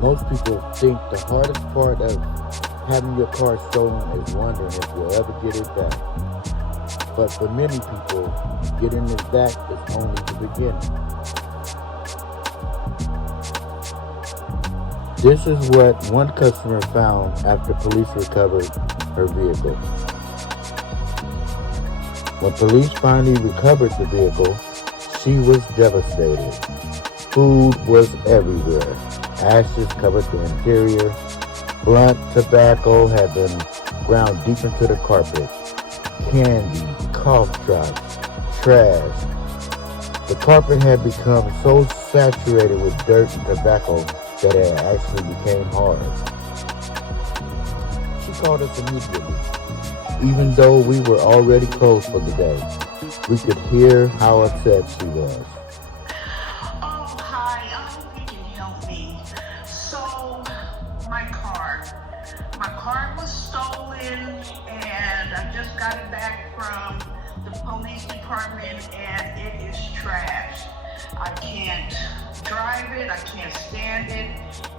Most people think the hardest part of having your car stolen is wondering if you'll ever get it back. But for many people, getting it back is only the beginning. This is what one customer found after police recovered her vehicle. When police finally recovered the vehicle, she was devastated. Food was everywhere. Ashes covered the interior. Blunt tobacco had been ground deep into the carpet. Candy, cough drops, trash. The carpet had become so saturated with dirt and tobacco that it actually became hard. She called us immediately. Even though we were already closed for the day, we could hear how upset she was. Oh, hi. I hope you can help me. So, my car was stolen, and I just got it back from the police department, and it is trash. I can't drive it, I can't stand it,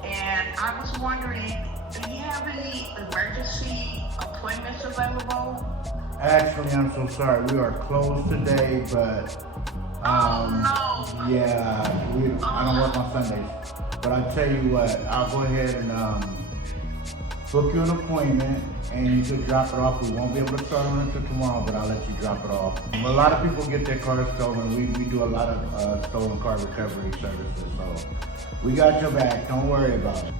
and I was wondering, do you have any emergency appointments available? Actually, I'm so sorry. We are closed today, but yeah, I don't work on Sundays. But I tell you what, I'll go ahead and book you an appointment, and you can drop it off. We won't be able to start on it until tomorrow, but I'll let you drop it off. A lot of people get their cars stolen. We do a lot of stolen car recovery services, so we got your back. Don't worry about it.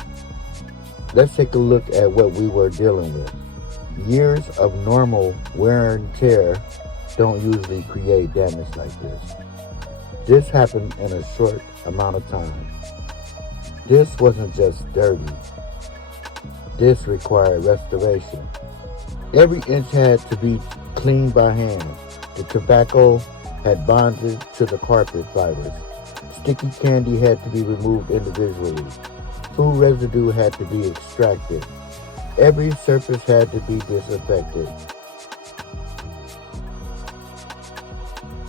Let's take a look at what we were dealing with. Years of normal wear and tear don't usually create damage like this. This happened in a short amount of time. This wasn't just dirty. This required restoration. Every inch had to be cleaned by hand. The tobacco had bonded to the carpet fibers. Sticky candy had to be removed individually. Food residue had to be extracted. Every surface had to be disinfected.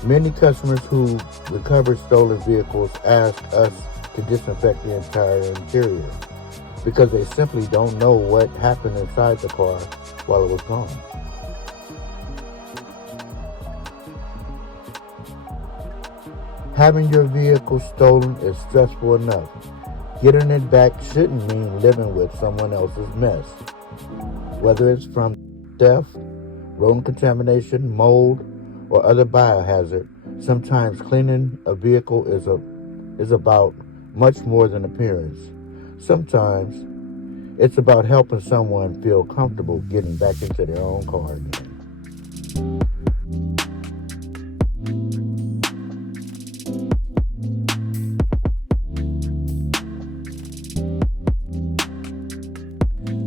Many customers who recovered stolen vehicles ask us to disinfect the entire interior because they simply don't know what happened inside the car while it was gone. Having your vehicle stolen is stressful enough. Getting it back shouldn't mean living with someone else's mess. Whether it's from theft, rodent contamination, mold, or other biohazard, sometimes cleaning a vehicle is about much more than appearance. Sometimes it's about helping someone feel comfortable getting back into their own car again.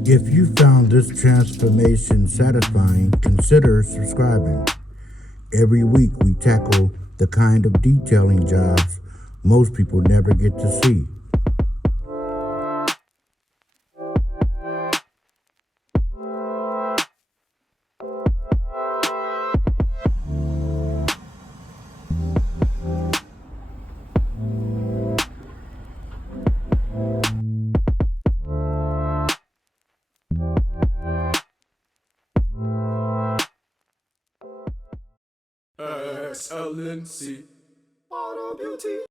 If you found this transformation satisfying, consider subscribing. Every week we tackle the kind of detailing jobs most people never get to see. XLNC Auto Beauty.